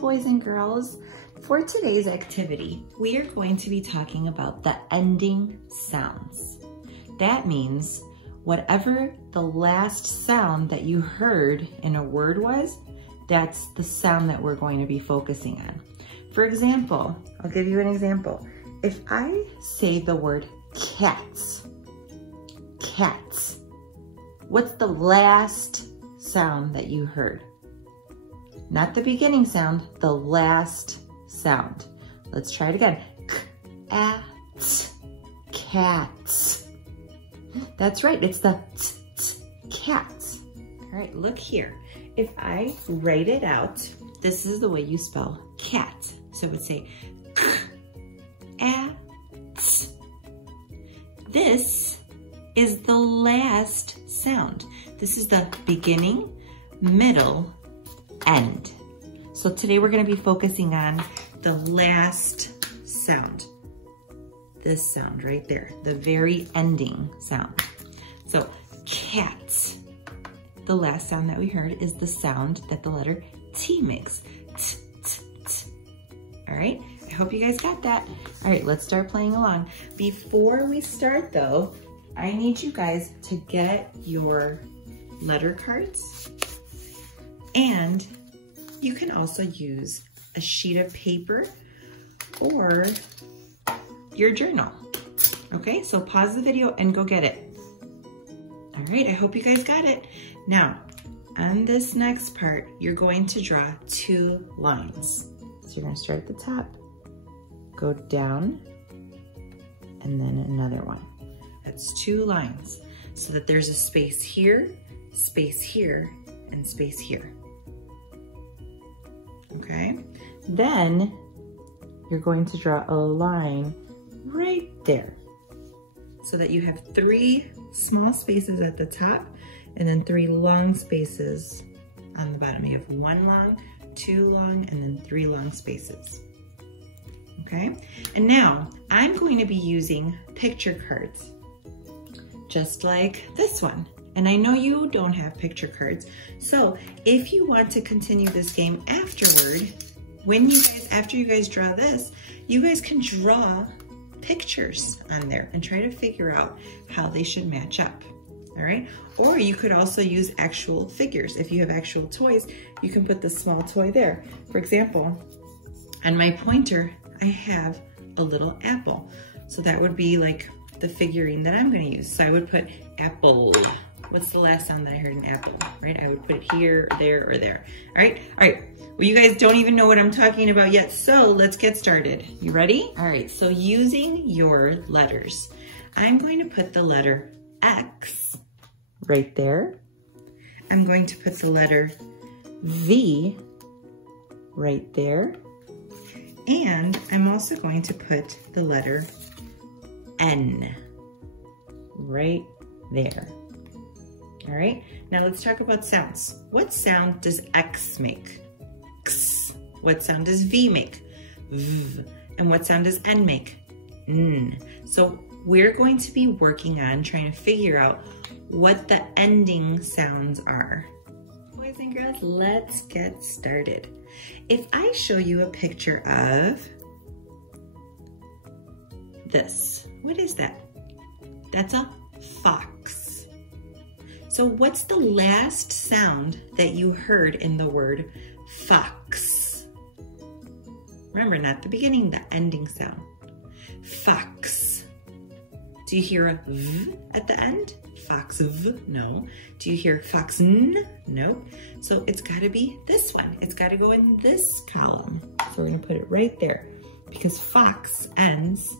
boys and girls. For today's activity, we are going to be talking about the ending sounds. That means whatever the last sound that you heard in a word was, that's the sound that we're going to be focusing on. For example, I'll give you an example. If I say the word cats, cats, what's the last sound that you heard? Not the beginning sound, the last sound. Let's try it again. K-at, cats. That's right, it's the cats. All right, look here. If I write it out, this is the way you spell cat. So it would say k-at. This is the last sound. This is the beginning, middle, end. So today we're going to be focusing on the last sound. This sound right there, the very ending sound. So cat, the last sound that we heard is the sound that the letter T makes. T, t, t. All right, I hope you guys got that. All right, let's start playing along. Before we start though, I need you guys to get your letter cards, and you can also use a sheet of paper or your journal. Okay, so pause the video and go get it. All right, I hope you guys got it. Now, on this next part, you're going to draw 2 lines. So you're gonna start at the top, go down, and then another one. That's 2 lines, so that there's a space here, and space here. Okay, then you're going to draw a line right there so that you have 3 small spaces at the top and then 3 long spaces on the bottom. You have 1 long, 2 long, and then 3 long spaces. Okay, and now I'm going to be using picture cards just like this one. And I know you don't have picture cards, so if you want to continue this game afterward, after you guys draw this, you guys can draw pictures on there and try to figure out how they should match up, all right? Or you could also use actual figures. If you have actual toys, you can put the small toy there. For example, on my pointer, I have the little apple. So that would be like the figurine that I'm gonna use. So I would put apple. What's the last sound that I heard in apple, right? I would put it here, there, or there. All right. Well, you guys don't even know what I'm talking about yet, so let's get started. You ready? All right, so using your letters, I'm going to put the letter X right there. I'm going to put the letter V right there. And I'm also going to put the letter N right there. All right, now let's talk about sounds. What sound does X make? X. What sound does V make? V. And what sound does N make? N. So we're going to be working on trying to figure out what the ending sounds are. Boys and girls, let's get started. If I show you a picture of this, what is that? That's a fox. So what's the last sound that you heard in the word fox? Remember, not the beginning, the ending sound. Fox. Do you hear a V at the end? Fox V? No. Do you hear fox N? No. So it's gotta be this one. It's gotta go in this column. So we're gonna put it right there because fox ends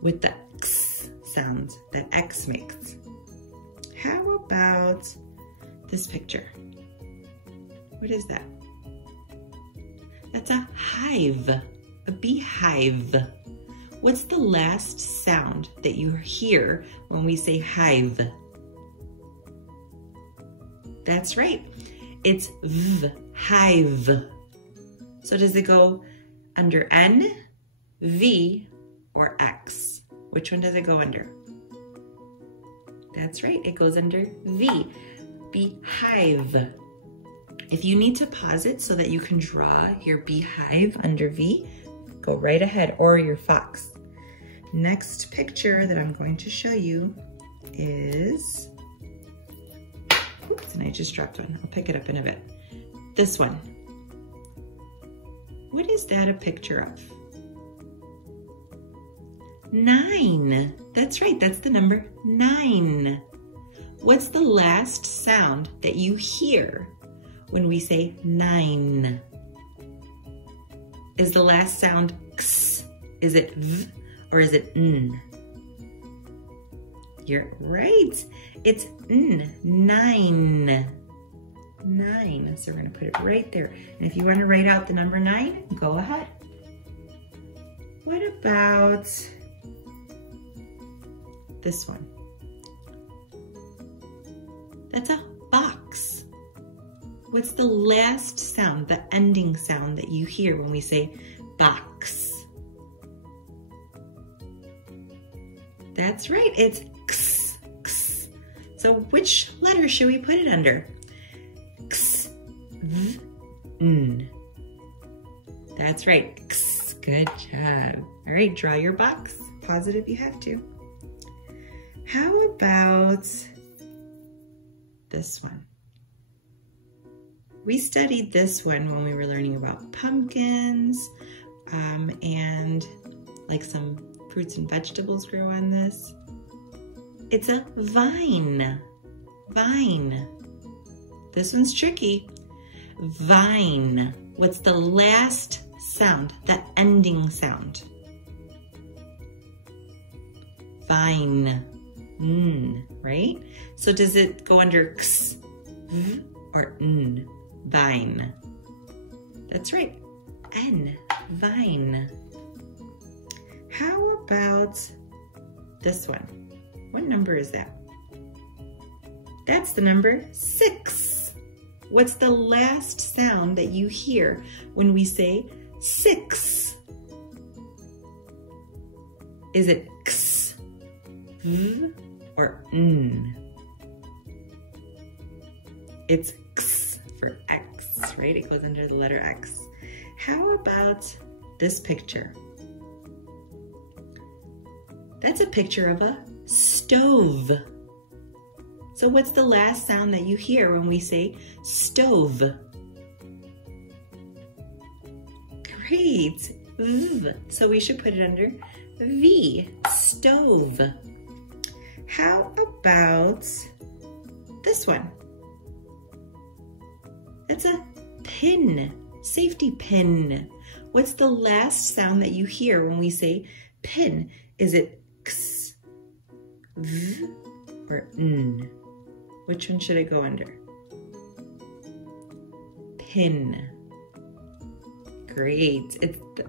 with the X sound that X makes. How about this picture? What is that? That's a hive, a beehive. What's the last sound that you hear when we say hive? That's right, it's V, hive. So does it go under N, V, or X? Which one does it go under? That's right, it goes under V, beehive. If you need to pause it so that you can draw your beehive under V, go right ahead, or your fox. Next picture that I'm going to show you is, oops, and I just dropped one. I'll pick it up in a bit. This one. What is that a picture of? 9. That's right, that's the number 9. What's the last sound that you hear when we say 9? Is the last sound x? Is it v or is it n? You're right. It's n. 9. 9. So we're going to put it right there. And if you want to write out the number 9, go ahead. What about this one? That's a box. What's the last sound, the ending sound that you hear when we say box? That's right, it's x, x. So which letter should we put it under? X, v, n. That's right, x. Good job. All right, draw your box. Pause it if you have to. How about this one? We studied this one when we were learning about pumpkins and like some fruits and vegetables grow on this. It's a vine. Vine. This one's tricky. Vine. What's the last sound? The ending sound. Vine. Right? So does it go under x, v, or n? Vine. That's right. N. Vine. How about this one? What number is that? That's the number 6. What's the last sound that you hear when we say 6? Is it x, v, or n? It's x for X, right? It goes under the letter X. How about this picture? That's a picture of a stove. So what's the last sound that you hear when we say stove? Great, v. So we should put it under V, stove. How about this one? That's a pin, safety pin. What's the last sound that you hear when we say pin? Is it x, v, or n? Which one should I go under? Pin. Great.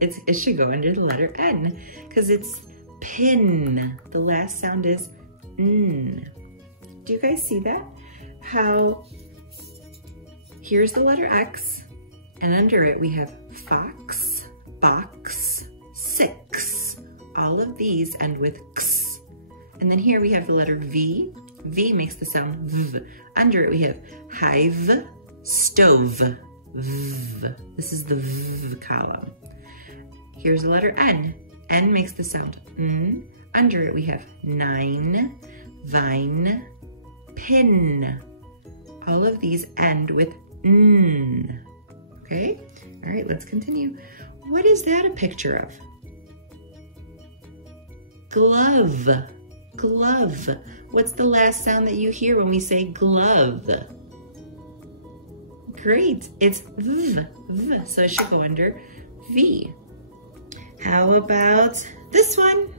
It should go under the letter N because it's pin. The last sound is n. Do you guys see that? How here's the letter X, and under it we have fox, box, 6. All of these end with x. And then here we have the letter V. V makes the sound v. Under it we have hive, stove, v. This is the v column. Here's the letter N. N makes the sound n. Under it we have 9, vine, pin. All of these end with n. Okay? All right, let's continue. What is that a picture of? Glove. Glove. What's the last sound that you hear when we say glove? Great, it's v, v. So it should go under V. How about this one?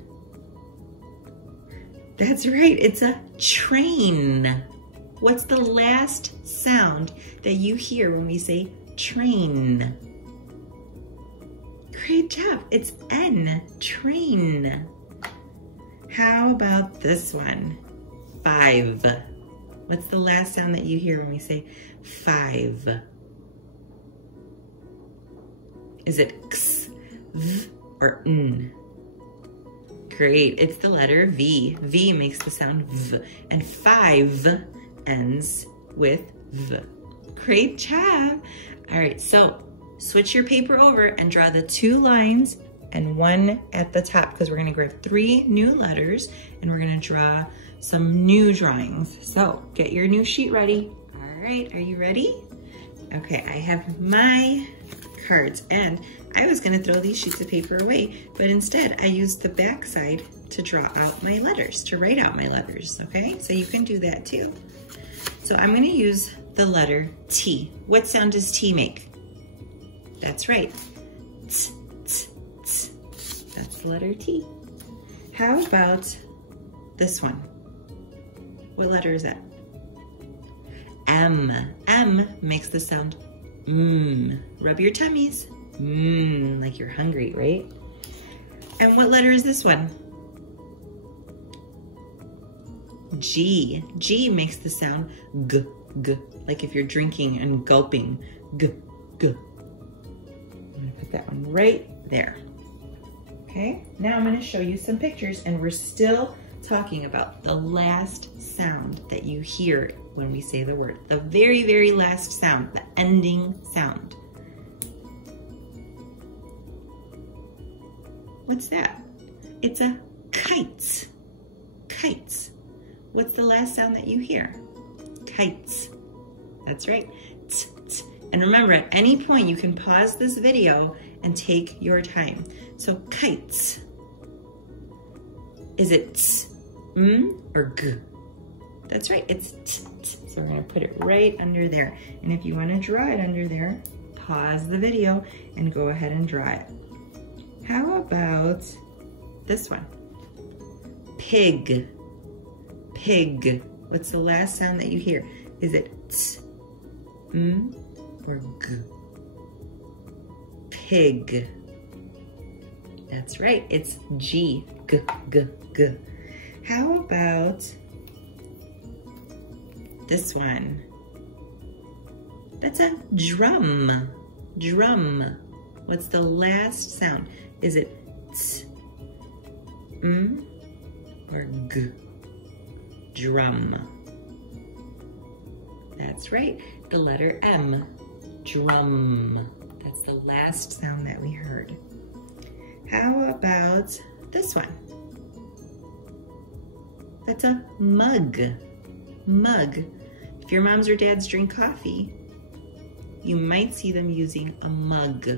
That's right, it's a train. What's the last sound that you hear when we say train? Great job, it's N, train. How about this one? 5. What's the last sound that you hear when we say 5? Is it x, v, or n? Great, it's the letter V. V makes the sound v, and 5 ends with v. Great job. All right, so switch your paper over and draw the 2 lines and 1 at the top, because we're gonna grab 3 new letters and we're gonna draw some new drawings. So get your new sheet ready. All right, are you ready? Okay, I have my cards, and I was gonna throw these sheets of paper away, but instead I used the back side to draw out my letters, to write out my letters, okay? So you can do that too. So I'm gonna use the letter T. What sound does T make? That's right, T, T, T. That's the letter T. How about this one? What letter is that? M. M makes the sound mmm. Rub your tummies. Mmm, like you're hungry, right? And what letter is this one? G. G makes the sound g, g, like if you're drinking and gulping. G, g. I'm gonna put that one right there. Okay, now I'm gonna show you some pictures, and we're still talking about the last sound that you hear when we say the word. The very, very last sound, the ending sound. What's that? It's a kites. Kites. What's the last sound that you hear? Kites. That's right. T, t. And remember, at any point you can pause this video and take your time. So kites. Is it t, or g? That's right, it's t, t. So we're gonna put it right under there. And if you wanna draw it under there, pause the video and go ahead and draw it. How about this one? Pig. Pig. What's the last sound that you hear? Is it t, or g? Pig. That's right, it's G. G, g, g. How about this one? That's a drum. Drum. What's the last sound? Is it t, or g? Drum. That's right, the letter M. Drum. That's the last sound that we heard. How about this one? That's a mug. Mug. If your moms or dads drink coffee, you might see them using a mug.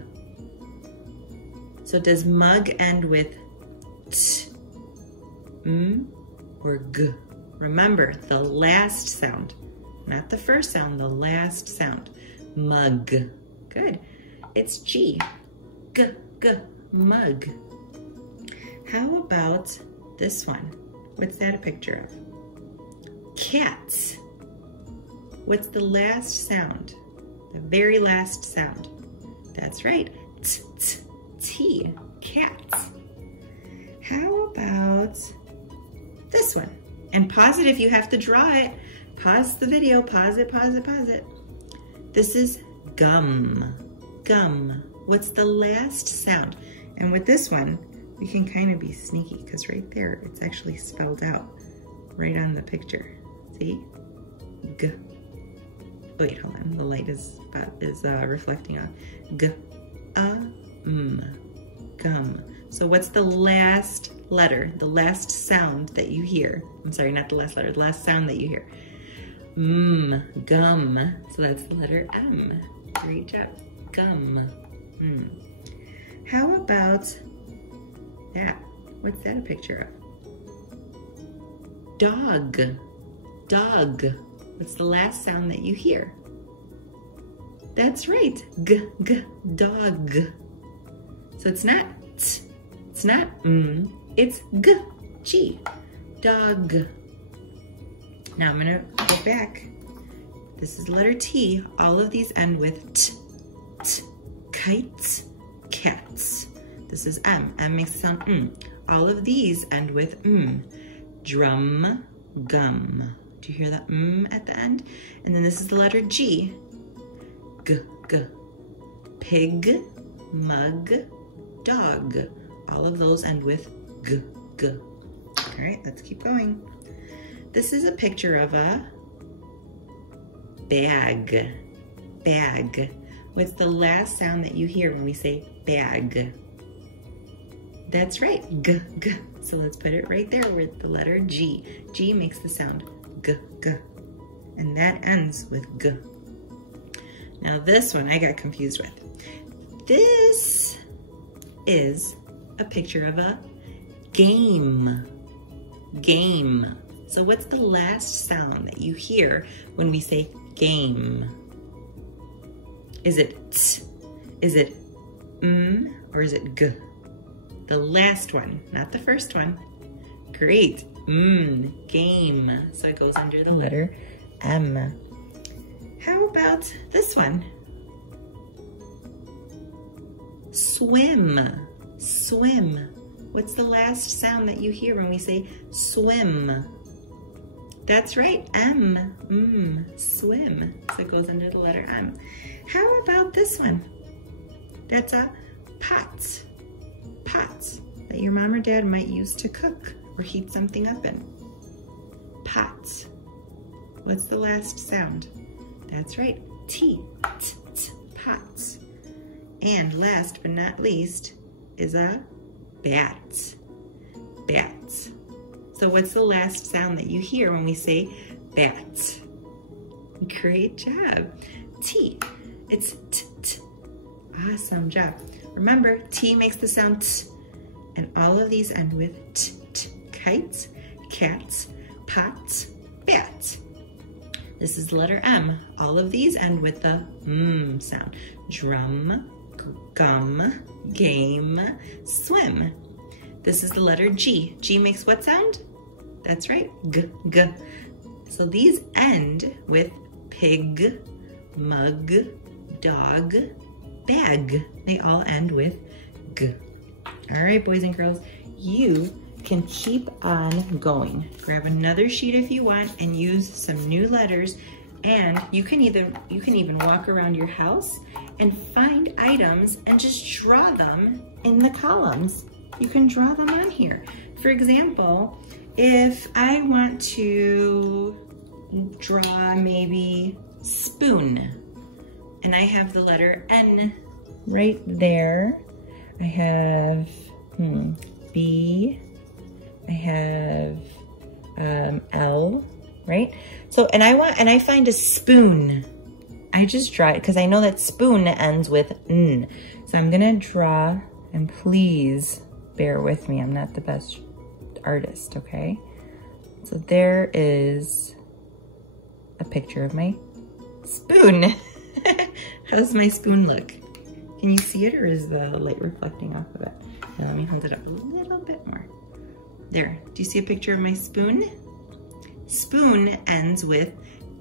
So does mug end with t, or g? Remember, the last sound, not the first sound, the last sound. Mug. Good. It's G. G, g, mug. How about this one? What's that a picture of? Cats. What's the last sound? The very last sound. That's right. T, t, T. Cats. How about this one? And pause it if you have to draw it. Pause the video. Pause it, pause it, pause it. This is gum. Gum. What's the last sound? And with this one, we can kind of be sneaky because right there, it's actually spelled out right on the picture. See? G. Wait, hold on. The light is reflecting on. G. Gum. So what's the last letter, the last sound that you hear? I'm sorry, not the last letter, the last sound that you hear. Gum. So that's the letter M. Great job. Gum. How about that? What's that a picture of? Dog. Dog. What's the last sound that you hear? That's right. G, g, dog. So it's not t, it's not it's g, g, dog. Now I'm gonna go back. This is letter T. All of these end with t, t. Kites, cats. This is M. M makes the sound All of these end with Drum, gum. Do you hear that at the end? And then this is the letter G. G, g. Pig, mug, dog. All of those end with g, g. All right, let's keep going. This is a picture of a bag. bag. What's the last sound that you hear when we say bag? That's right, g, g. So let's put it right there with the letter G. G makes the sound g, g. And that ends with g. Now this one I got confused with. This is a picture of a game. Game. So what's the last sound that you hear when we say game? Is it t? Is it or is it g? The last one, not the first one. Great, game. So it goes under the letter M. How about this one? Swim, swim. What's the last sound that you hear when we say swim? That's right, M, swim. So it goes under the letter M. How about this one? That's a pot, pot that your mom or dad might use to cook or heat something up in. Pot. What's the last sound? That's right, T, t, t, pot. And last but not least is a bat, bat. So what's the last sound that you hear when we say bat? Great job. T, it's t, t. Awesome job. Remember, T makes the sound t, and all of these end with t, t. Kites, cats, pots, bats. This is the letter M. All of these end with the sound. Drum, gum, game, swim. This is the letter G. G makes what sound? That's right, g, g. So these end with pig, mug, dog, bag. They all end with g. All right, boys and girls, you can keep on going. Grab another sheet if you want and use some new letters, and you can even walk around your house and find items and just draw them in the columns. You can draw them on here. For example, if I want to draw maybe spoon, and I have the letter N right there. I have B, I have L, right? So, and I find a spoon. I just draw it because I know that spoon ends with N. So I'm gonna draw, and please bear with me. I'm not the best artist, okay? So there is a picture of my spoon. How's my spoon look? Can you see it, or is the light reflecting off of it? Now let me hold it up a little bit more. There, do you see a picture of my spoon? Spoon ends with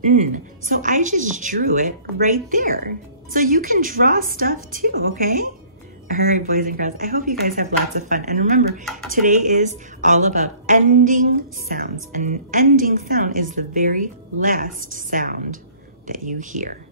N. So I just drew it right there. So you can draw stuff too, okay? All right, boys and girls, I hope you guys have lots of fun. And remember, today is all about ending sounds. And an ending sound is the very last sound that you hear.